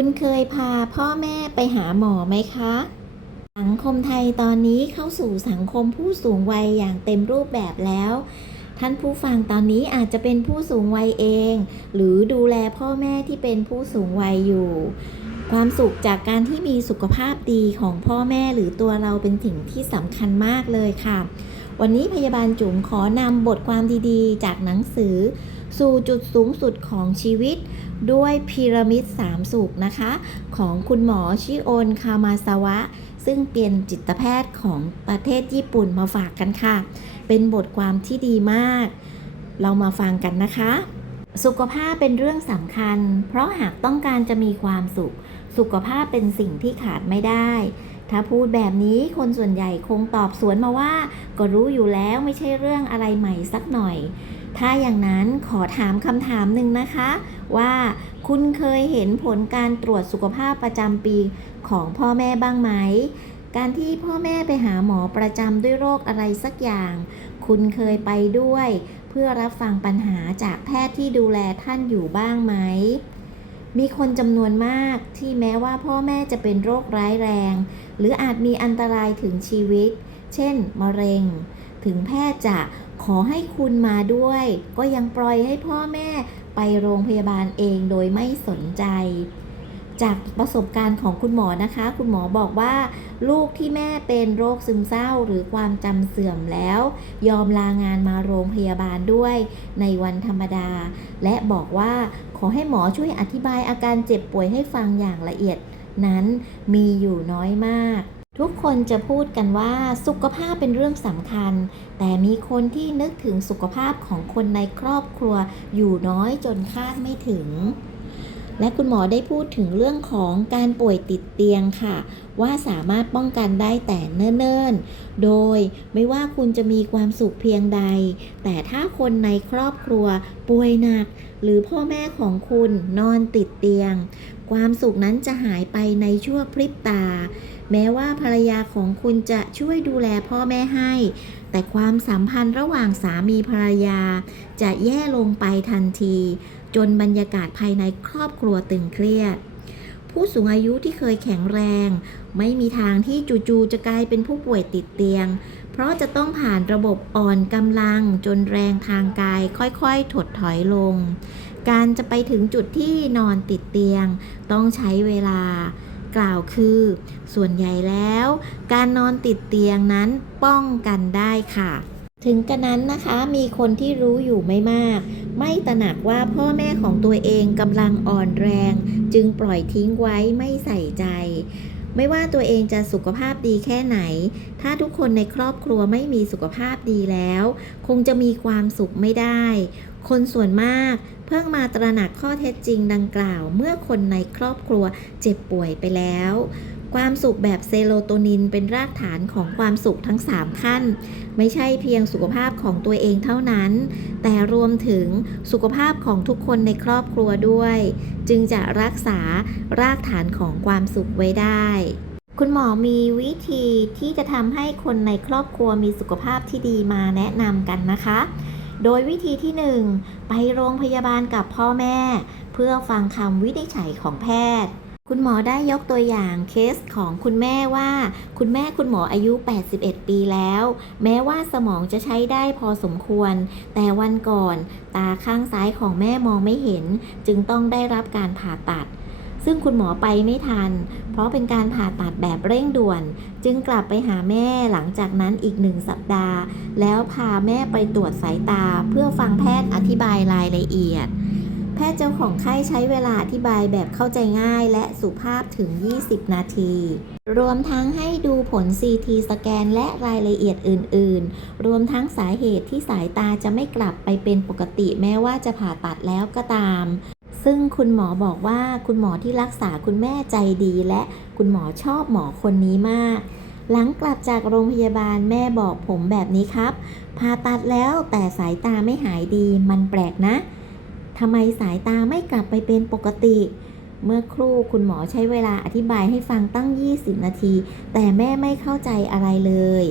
คุณเคยพาพ่อแม่ไปหาหมอไหมคะ สังคมไทยตอนนี้เข้าสู่สังคมผู้สูงวัยอย่างเต็มรูปแบบแล้ว ท่านผู้ฟังตอนนี้อาจจะเป็นผู้สูงวัยเอง หรือดูแลพ่อแม่ที่เป็นผู้สูงวัยอยู่ ความสุขจากการที่มีสุขภาพดีของพ่อแม่หรือตัวเราเป็นสิ่งที่สำคัญมากเลยค่ะ วันนี้พยาบาลจุ๋มขอนำบทความดีๆ จากหนังสือ สู่จุดสูงสุดของชีวิต ด้วยพีระมิดสามสุขนะคะ ของคุณหมอชิโอนคามาซาวะ ซึ่งเป็นจิตแพทย์ของประเทศญี่ปุ่นมาฝากกันค่ะ เป็นบทความที่ดีมาก เรามาฟังกันนะคะ สุขภาพเป็นเรื่องสำคัญ เพราะหากต้องการจะมีความสุข สุขภาพเป็นสิ่งที่ขาดไม่ได้ถ้าพูดแบบนี้คนส่วนใหญ่คงตอบสวนมาว่า ก็รู้อยู่แล้วไม่ใช่เรื่องอะไรใหม่สักหน่อย ถ้าอย่างนั้นขอถามคำถามหนึ่งนะคะ ว่าคุณเคยเห็นผลการตรวจสุขภาพประจำปีของพ่อแม่บ้างไหม การที่พ่อแม่ไปหาหมอประจำด้วยโรคอะไรสักอย่าง คุณเคยไปด้วย เพื่อรับฟังปัญหาจากแพทย์ที่ดูแลท่านอยู่บ้างไหม มีคนจำนวนมากที่แม้ว่าพ่อแม่จะเป็นโรคร้ายแรง หรืออาจมีอันตรายถึงชีวิต เช่น มะเร็ง ถึงแพทย์จะ อให้คุณมาด้วย ก็ยังปล่อยให้พ่อแม่ไปโรงพยาบาลเองโดยไม่สนใจ จากประสบการณ์ของคุณหมอนะคะ คุณหมอบอกว่า ลูกที่แม่เป็นโรคซึมเศร้าหรือความจำเสื่อมแล้ว ยอมลางานมาโรงพยาบาลด้วย ในวันธรรมดา และบอกว่าขอให้หมอช่วยอธิบายอาการเจ็บป่วยให้ฟังอย่างละเอียดนั้นมีอยู่น้อยมาก ทุกคนจะพูดกันว่าสุขภาพเป็นเรื่องสำคัญ แต่มีคนที่นึกถึงสุขภาพของคนในครอบครัวอยู่น้อยจนคาดไม่ถึง และคุณหมอได้พูดถึงเรื่องของการป่วยติดเตียงค่ะ ว่าสามารถป้องกันได้แต่เนิ่นๆ โดยไม่ว่าคุณจะมีความสุขเพียงใด แต่ถ้าคนในครอบครัวป่วยหนัก หรือพ่อแม่ของคุณนอนติดเตียง ความสุขนั้นจะหายไปในชั่วพริบตา แม้ว่าภรรยาของคุณจะช่วยดูแลพ่อแม่ให้ แต่ความสัมพันธ์ระหว่างสามีภรรยา จะแย่ลงไปทันที จนบรรยากาศภายในครอบครัวตึงเครียด ผู้สูงอายุที่เคยแข็งแรง ไม่มีทางที่จู่ๆจะกลายเป็นผู้ป่วยติดเตียง เพราะจะต้องผ่านระบบอ่อนกำลังจนแรงทางกายค่อยๆ ถดถอยลง การจะไปถึงจุดที่นอนติดเตียง ต้องใช้เวลา กล่าวคือ ส่วนใหญ่แล้ว การนอนติดเตียงนั้นป้องกันได้ค่ะ ถึงกระนั้นนะคะมีคนที่รู้อยู่ไม่มาก ไม่ตระหนักว่าพ่อแม่ของตัวเองกำลังอ่อนแรง จึงปล่อยทิ้งไว้ไม่ใส่ใจไม่ว่าตัวเองจะสุขภาพดีแค่ไหน ถ้าทุกคนในครอบครัวไม่มีสุขภาพดีแล้ว คงจะมีความสุขไม่ได้ คนส่วนมาก เพิ่งมาตระหนักข้อเท็จจริงดังกล่าว เมื่อคนในครอบครัวเจ็บป่วยไปแล้ว ความสุขแบบเซโรโทนินเป็นรากฐานของความสุขทั้ง 3 ขั้น ไม่ใช่เพียงสุขภาพของตัวเองเท่านั้น แต่รวมถึงสุขภาพของทุกคนในครอบครัวด้วย จึงจะรักษารากฐานของความสุขไว้ได้คุณหมอมีวิธีที่จะทำให้คนในครอบครัวมีสุขภาพที่ดีมาแนะนำกันนะคะ โดยวิธีที่ 1 ไปโรงพยาบาลกับพ่อแม่ เพื่อฟังคำวินิจฉัยของแพทย์ คุณหมอได้ยกตัวอย่างเคสของคุณแม่ว่า คุณแม่คุณหมออายุ 81 ปีแล้ว แม้ว่าสมองจะใช้ได้พอสมควร แต่วันก่อนตาข้างซ้ายของแม่มองไม่เห็น จึงต้องได้รับการผ่าตัดซึ่งคุณหมอไปไม่ทัน ราะเป็นการผ่าตัดแบบเร่งด่วน จึงกลับไปหาแม่หลังจากนั้นอีกหนึ่งสัปดาห์ แล้วพาแม่ไปตรวจสายตาเพื่อฟังแพทย์อธิบายรายละเอียด แพทย์เจ้าของไข้ใช้เวลาอธิบายแบบเข้าใจง่ายและสุภาพถึง 20 นาที รวมทั้งให้ดูผล CT สแกนและรายละเอียดอื่น ๆ รวมทั้งสาเหตุที่สายตาจะไม่กลับไปเป็นปกติแม้ว่าจะผ่าตัดแล้วก็ตาม ซึ่งคุณหมอบอกว่าคุณหมอที่รักษาคุณแม่ใจดีและคุณหมอชอบหมอคนนี้มาก หลังกลับจากโรงพยาบาลแม่บอกผมแบบนี้ครับผ่าตัดแล้วแต่สายตาไม่หายดีมันแปลกนะทำไมสายตาไม่กลับไปเป็นปกติ เมื่อครู่คุณหมอใช้เวลาอธิบายให้ฟังตั้ง 20 นาที แต่แม่ไม่เข้าใจอะไรเลย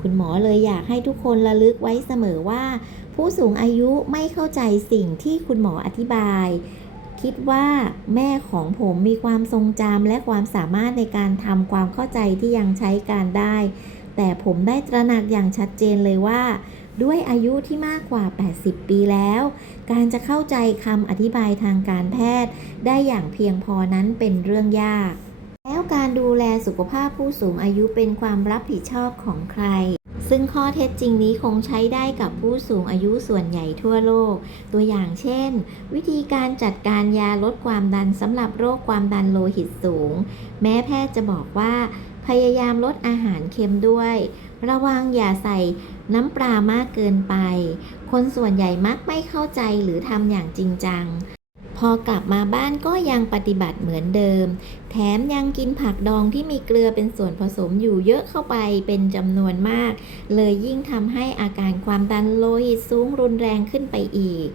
คุณหมอเลยอยากให้ทุกคนระลึกไว้เสมอว่า ผู้สูงอายุไม่เข้าใจสิ่งที่คุณหมออธิบาย คิดว่าแม่ของผมมีความทรงจำและความสามารถในการทำความเข้าใจที่ยังใช้การได้ แต่ผมได้ตระหนักอย่างชัดเจนเลยว่า ด้วยอายุที่มากกว่า 80 ปีแล้ว การจะเข้าใจคำอธิบายทางการแพทย์ ได้อย่างเพียงพอนั้นเป็นเรื่องยาก แล้วการดูแลสุขภาพผู้สูงอายุเป็นความรับผิดชอบของใคร ซึ่งข้อเท็จจริงนี้คงใช้ได้กับผู้สูงอายุส่วนใหญ่ทั่วโลก ตัวอย่างเช่น วิธีการจัดการยาลดความดันสำหรับโรคความดันโลหิตสูง แม้แพทย์จะบอกว่า พยายามลดอาหารเค็มด้วย ระวังอย่าใส่น้ำปลามากเกินไป คนส่วนใหญ่มักไม่เข้าใจหรือทำอย่างจริงจัง พอกลับมาบ้านก็ยังปฏิบัติเหมือนเดิม แถมยังกินผักดองที่มีเกลือเป็นส่วนผสมอยู่เยอะเข้าไปเป็นจำนวนมาก เลยยิ่งทำให้อาการความดันโลหิตสูงรุนแรงขึ้นไปอีก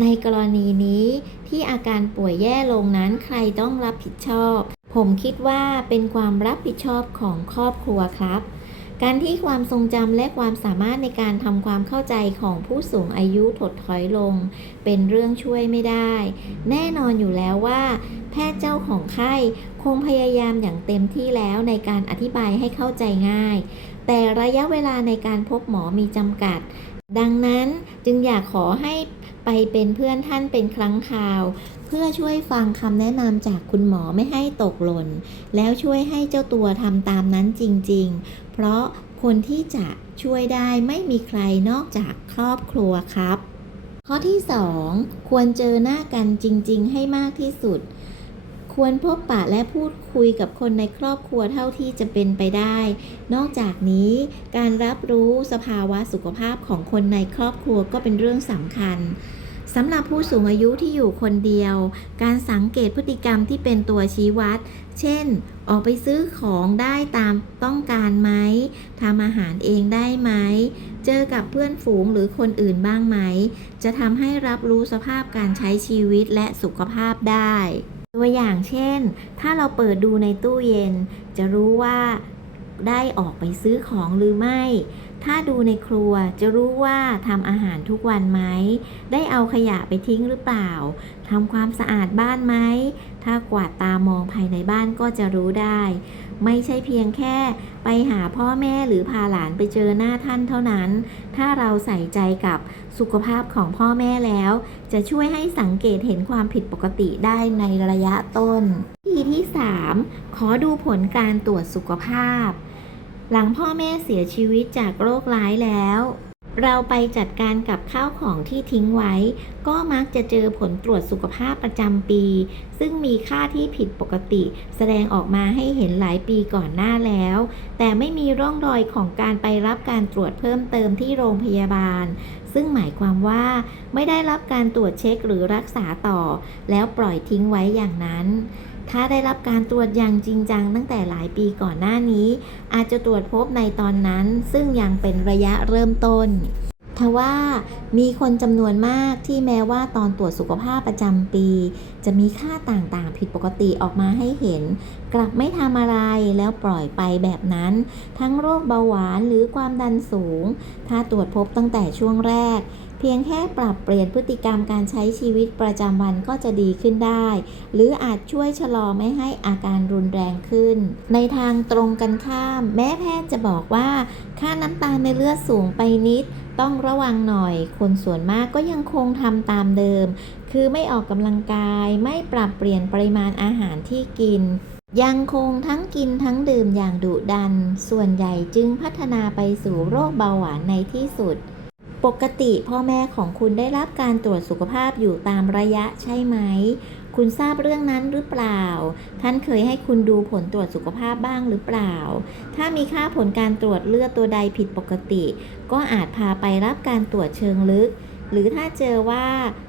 ในกรณีนี้ที่อาการป่วยแย่ลงนั้นใครต้องรับผิดชอบ ผมคิดว่าเป็นความรับผิดชอบของครอบครัวครับ การที่ความทรงจำและความสามารถในการทำความเข้าใจของผู้สูงอายุถดถอยลง เป็นเรื่องช่วยไม่ได้ แน่นอนอยู่แล้วว่า แพทย์เจ้าของไข้คงพยายามอย่างเต็มที่แล้วในการอธิบายให้เข้าใจง่าย แต่ระยะเวลาในการพบหมอมีจำกัด ดังนั้นจึงอยากขอให้ไปเป็นเพื่อนท่านเป็นครั้งคราว เพื่อช่วยฟังคำแนะนำจากคุณหมอไม่ให้ตกหล่น แล้วช่วยให้เจ้าตัวทำตามนั้นจริง ๆ เพราะคนที่จะช่วยได้ไม่มีใครนอกจากครอบครัวครับ ข้อที่ 2 ควรเจอหน้ากันจริง ๆ ให้มากที่สุด ควรพบปะและพูดคุยกับคนในครอบครัวเท่าที่จะเป็นไปได้ นอกจากนี้การรับรู้สภาวะสุขภาพของคนในครอบครัวก็เป็นเรื่องสำคัญสำหรับผู้สูงอายุที่อยู่คนเดียว การสังเกตพฤติกรรมที่เป็นตัวชี้วัด เช่น ออกไปซื้อของได้ตามต้องการไหมทำอาหารเองได้ไหม เจอกับเพื่อนฝูงหรือคนอื่นบ้างไหม จะทำให้รับรู้สภาพการใช้ชีวิตและสุขภาพได้ ตัวอย่างเช่น ถ้าเราเปิดดูในตู้เย็น จะรู้ว่าได้ออกไปซื้อของหรือไม่ ถ้าดูในครัวจะรู้ว่าทำอาหารทุกวันไหม ได้เอาขยะไปทิ้งหรือเปล่า ทำความสะอาดบ้านไหม ถ้ากวาดตามองภายในบ้านก็จะรู้ได้ ไม่ใช่เพียงแค่ไปหาพ่อแม่หรือพาหลานไปเจอหน้าท่านเท่านั้น ถ้าเราใส่ใจกับสุขภาพของพ่อแม่แล้ว จะช่วยให้สังเกตเห็นความผิดปกติได้ในระยะต้น ทีที่ 3 ขอดูผลการตรวจสุขภาพ หลังพ่อแม่เสียชีวิตจากโรคร้ายแล้ว เราไปจัดการกับข้าวของที่ทิ้งไว้ ก็มักจะเจอผลตรวจสุขภาพประจำปี ซึ่งมีค่าที่ผิดปกติ แสดงออกมาให้เห็นหลายปีก่อนหน้าแล้ว แต่ไม่มีร่องรอยของการไปรับการตรวจเพิ่มเติมที่โรงพยาบาล ซึ่งหมายความว่า ไม่ได้รับการตรวจเช็คหรือรักษาต่อ แล้วปล่อยทิ้งไว้อย่างนั้น ถ้าได้รับการตรวจอย่างจริงจังตั้งแต่หลายปีก่อนหน้านี้ อาจจะตรวจพบในตอนนั้น ซึ่งยังเป็นระยะเริ่มต้นทว่ามีคนจำนวนมากที่แม้ว่าตอนตรวจสุขภาพประจำปี จะมีค่าต่างๆ ผิดปกติออกมาให้เห็น กลับไม่ทำอะไรแล้วปล่อยไปแบบนั้น ทั้งโรคเบาหวานหรือความดันสูง ถ้าตรวจพบตั้งแต่ช่วงแรก เพียงแค่ปรับเปลี่ยนพฤติกรรมการใช้ชีวิตประจำวันก็จะดีขึ้นได้ หรืออาจช่วยชะลอไม่ให้อาการรุนแรงขึ้น ในทางตรงกันข้าม แม้แพทย์จะบอกว่า ค่าน้ำตาลในเลือดสูงไปนิด ต้องระวังหน่อย คนส่วนมากก็ยังคงทำตามเดิม คือไม่ออกกำลังกาย ไม่ปรับเปลี่ยนปริมาณอาหารที่กินยังคงทั้งกินทั้งดื่มอย่างดุดัน ส่วนใหญ่จึงพัฒนาไปสู่โรคเบาหวานในที่สุด ปกติพ่อแม่ของคุณได้รับการตรวจสุขภาพอยู่ตามระยะใช่ไหม คุณทราบเรื่องนั้นหรือเปล่า ท่านเคยให้คุณดูผลตรวจสุขภาพบ้างหรือเปล่า ถ้ามีค่าผลการตรวจเลือดตัวใดผิดปกติ ก็อาจพาไปรับการตรวจเชิงลึก หรือถ้าเจอว่า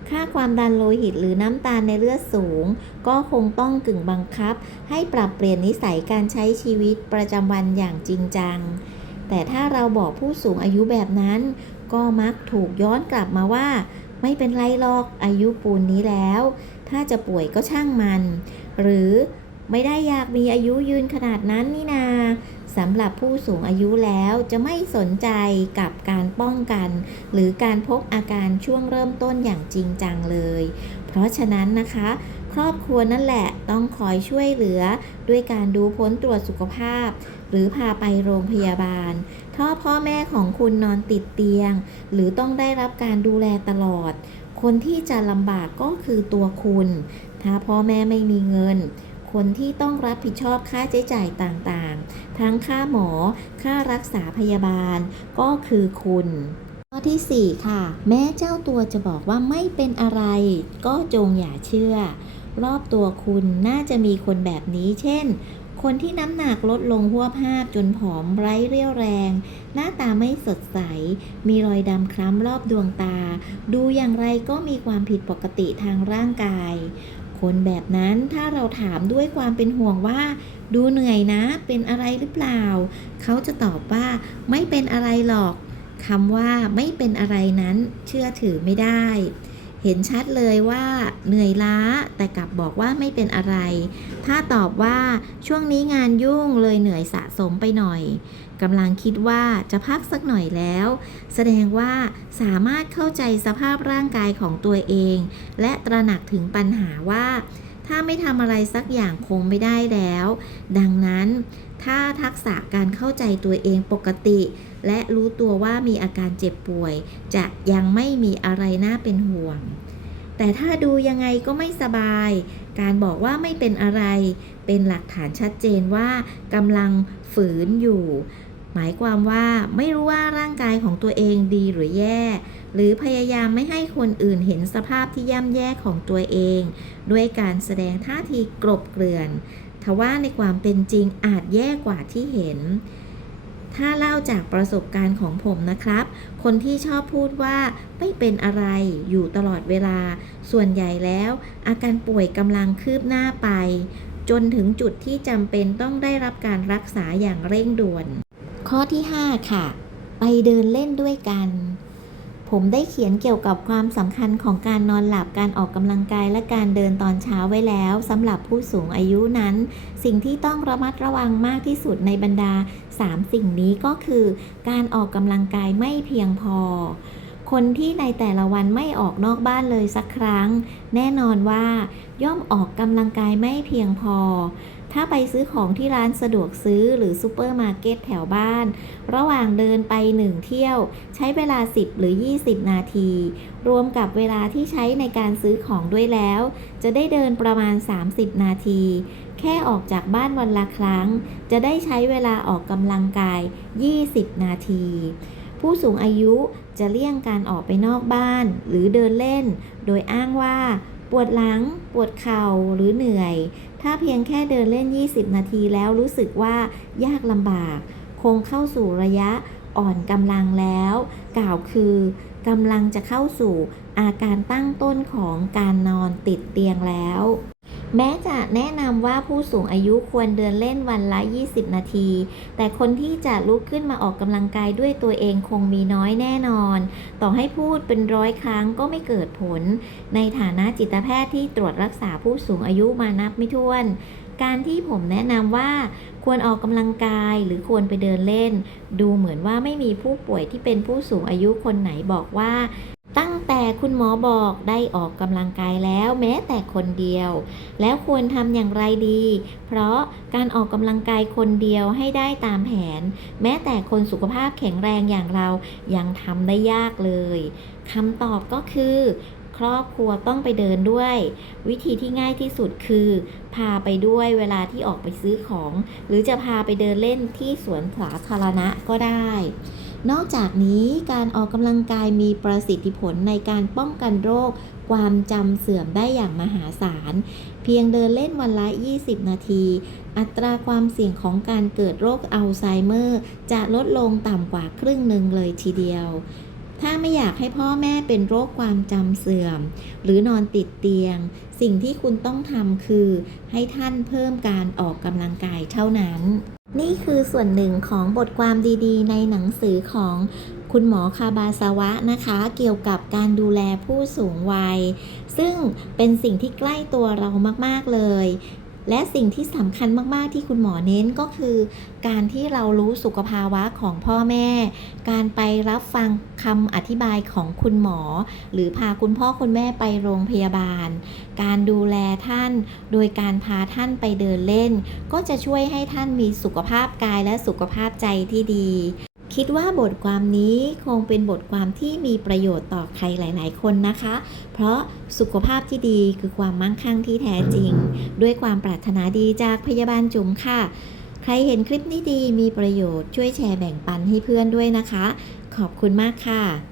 ค่าความดันโลหิตหรือน้ำตาลในเลือดสูง ก็คงต้องกึ่งบังคับ ให้ปรับเปลี่ยนนิสัยการใช้ชีวิตประจำวันอย่างจริงจังแต่ถ้าเราบอกผู้สูงอายุแบบนั้น ก็มักถูกย้อนกลับมาว่า ไม่เป็นไรหรอกอายุปูนนี้แล้ว ถ้าจะป่วยก็ช่างมัน หรือไม่ได้อยากมีอายุยืนขนาดนั้นนี่นาสำหรับผู้สูงอายุแล้วจะไม่สนใจกับการป้องกัน หรือการพบอาการช่วงเริ่มต้นอย่างจริงจังเลย เพราะฉะนั้นนะคะ ครอบครัวนั่นแหละต้องคอยช่วยเหลือ ด้วยการดูผลตรวจสุขภาพ หรือพาไปโรงพยาบาล ถ้าพ่อแม่ของคุณนอนติดเตียง หรือต้องได้รับการดูแลตลอด คนที่จะลำบากก็คือตัวคุณ ถ้าพ่อแม่ไม่มีเงิน คนที่ต้องรับผิดชอบค่าใช้จ่ายต่างๆ ทั้งค่าหมอ ค่ารักษาพยาบาล ก็คือคุณข้อที่ 4 ค่ะ แม้เจ้าตัวจะบอกว่าไม่เป็นอะไร ก็จงอย่าเชื่อ รอบตัวคุณน่าจะมีคนแบบนี้ เช่น คนที่น้ำหนักลดลงหัวภาพจนผอมไร้เรี่ยวแรง หน้าตาไม่สดใส มีรอยดำคล้ำรอบดวงตา ดูอย่างไรก็มีความผิดปกติทางร่างกาย คนแบบนั้นถ้าเราถามด้วยความเป็นห่วงว่า ดูเหนื่อยนะ เป็นอะไรหรือเปล่า เขาจะตอบว่าไม่เป็นอะไรหรอกคำว่าไม่เป็นอะไรนั้นเชื่อถือไม่ได้ เห็นชัดเลยว่าเหนื่อยล้าแต่กลับบอกว่าไม่เป็นอะไร ถ้าตอบว่าช่วงนี้งานยุ่งเลยเหนื่อยสะสมไปหน่อยกำลังคิดว่าจะพักสักหน่อยแล้ว แสดงว่าสามารถเข้าใจสภาพร่างกายของตัวเอง และตระหนักถึงปัญหาว่า ถ้าไม่ทำอะไรสักอย่างคงไม่ได้แล้ว ดังนั้น ถ้าทักษะการเข้าใจตัวเองปกติ และรู้ตัวว่ามีอาการเจ็บป่วย จะยังไม่มีอะไรน่าเป็นห่วง แต่ถ้าดูยังไงก็ไม่สบาย การบอกว่าไม่เป็นอะไร เป็นหลักฐานชัดเจนว่ากำลังฝืนอยู่ หมายความว่าไม่รู้ว่าร่างกายของตัวเองดีหรือแย่ หรือพยายามไม่ให้คนอื่นเห็นสภาพที่ย่ำแย่ของตัวเอง ด้วยการแสดงท่าทีกลบเกลื่อน ทว่าในความเป็นจริงอาจแย่กว่าที่เห็น ถ้าเล่าจากประสบการณ์ของผมนะครับ คนที่ชอบพูดว่าไม่เป็นอะไรอยู่ตลอดเวลา ส่วนใหญ่แล้ว อาการป่วยกำลังคืบหน้าไป จนถึงจุดที่จำเป็นต้องได้รับการรักษาอย่างเร่งด่วน ข้อที่ 5 ค่ะ ไปเดินเล่นด้วยกัน ผมได้เขียนเกี่ยวกับความสำคัญของการนอนหลับการออกกำลังกายและการเดินตอนเช้าไว้แล้วสำหรับผู้สูงอายุนั้น สิ่งที่ต้องระมัดระวังมากที่สุดในบรรดา 3 สิ่งนี้ก็คือ การออกกำลังกายไม่เพียงพอ คนที่ในแต่ละวันไม่ออกนอกบ้านเลยสักครั้ง แน่นอนว่า ย่อมออกกำลังกายไม่เพียงพอ ถ้าไปซื้อของที่ร้านสะดวกซื้อหรือซูเปอร์มาร์เก็ตแถวบ้าน ระหว่างเดินไปหนึ่งเที่ยว ใช้เวลา 10 หรือ 20 นาที รวมกับเวลาที่ใช้ในการซื้อของด้วยแล้ว จะได้เดินประมาณ 30 นาที แค่ออกจากบ้านวันละครั้ง จะได้ใช้เวลาออกกำลังกาย 20 นาทีผู้สูงอายุจะเลี่ยงการออกไปนอกบ้าน หรือเดินเล่น โดยอ้างว่า ปวดหลัง ปวดเข่าหรือเหนื่อย ถ้าเพียงแค่เดินเล่น 20 นาทีแล้วรู้สึกว่ายากลำบาก คงเข้าสู่ระยะอ่อนกำลังแล้ว กล่าวคือกำลังจะเข้าสู่ อาการตั้งต้นของการนอนติดเตียงแล้ว แม้จะแนะนำว่าผู้สูงอายุควรเดินเล่นวันละ 20 นาที แต่คนที่จะลุกขึ้นมาออกกำลังกายด้วยตัวเองคงมีน้อยแน่นอน ต่อให้พูดเป็นร้อยครั้งก็ไม่เกิดผล ในฐานะจิตแพทย์ที่ตรวจรักษาผู้สูงอายุมานับไม่ถ้วนการที่ผมแนะนำว่าควรออกกำลังกายหรือควรไปเดินเล่น ดูเหมือนว่าไม่มีผู้ป่วยที่เป็นผู้สูงอายุคนไหนบอกว่า คุณหมอบอกได้ออกกำลังกายแล้วแม้แต่คนเดียว แล้วควรทำอย่างไรดี เพราะการออกกำลังกายคนเดียวให้ได้ตามแผน แม้แต่คนสุขภาพแข็งแรงอย่างเรายังทำได้ยากเลยคำตอบก็คือครอบครัวต้องไปเดินด้วย วิธีที่ง่ายที่สุดคือ พาไปด้วยเวลาที่ออกไปซื้อของ หรือจะพาไปเดินเล่นที่สวนสาธารณะก็ได้ นอกจากนี้การออกกำลังกายมีประสิทธิผลในการป้องกันโรค ความจำเสื่อมได้อย่างมหาศาล เพียงเดินเล่นวันละ 20 นาที อัตราความเสี่ยงของการเกิดโรคอัลไซเมอร์ จะลดลงต่ำกว่าครึ่งหนึ่งเลยทีเดียวถ้าไม่อยากให้พ่อแม่เป็นโรคความจำเสื่อม หรือนอนติดเตียง สิ่งที่คุณต้องทำคือ ให้ท่านเพิ่มการออกกำลังกายเท่านั้น นี่คือส่วนหนึ่งของบทความดีๆ ในหนังสือของคุณหมอคาบาสวะนะคะ เกี่ยวกับการดูแลผู้สูงวัย ซึ่งเป็นสิ่งที่ใกล้ตัวเรามาก ๆ เลย และสิ่งที่สำคัญมาก ๆ ที่คุณหมอเน้นก็คือ การที่เรารู้สุขภาวะของพ่อแม่ การไปรับฟังคำอธิบายของคุณหมอ หรือพาคุณพ่อคุณแม่ไปโรงพยาบาล การดูแลท่าน โดยการพาท่านไปเดินเล่น ก็จะช่วยให้ท่านมีสุขภาพกายและสุขภาพใจที่ดี คิดว่าบทความนี้คงเป็นบทความที่มีประโยชน์ต่อใครหลาย ๆ คนนะคะ เพราะสุขภาพที่ดีคือความมั่งคั่งที่แท้จริง ด้วยความปรารถนาดีจากพยาบาลจุ๋มค่ะ ใครเห็นคลิปนี้ดีมีประโยชน์ช่วยแชร์แบ่งปันให้เพื่อนด้วยนะคะ ขอบคุณมากค่ะ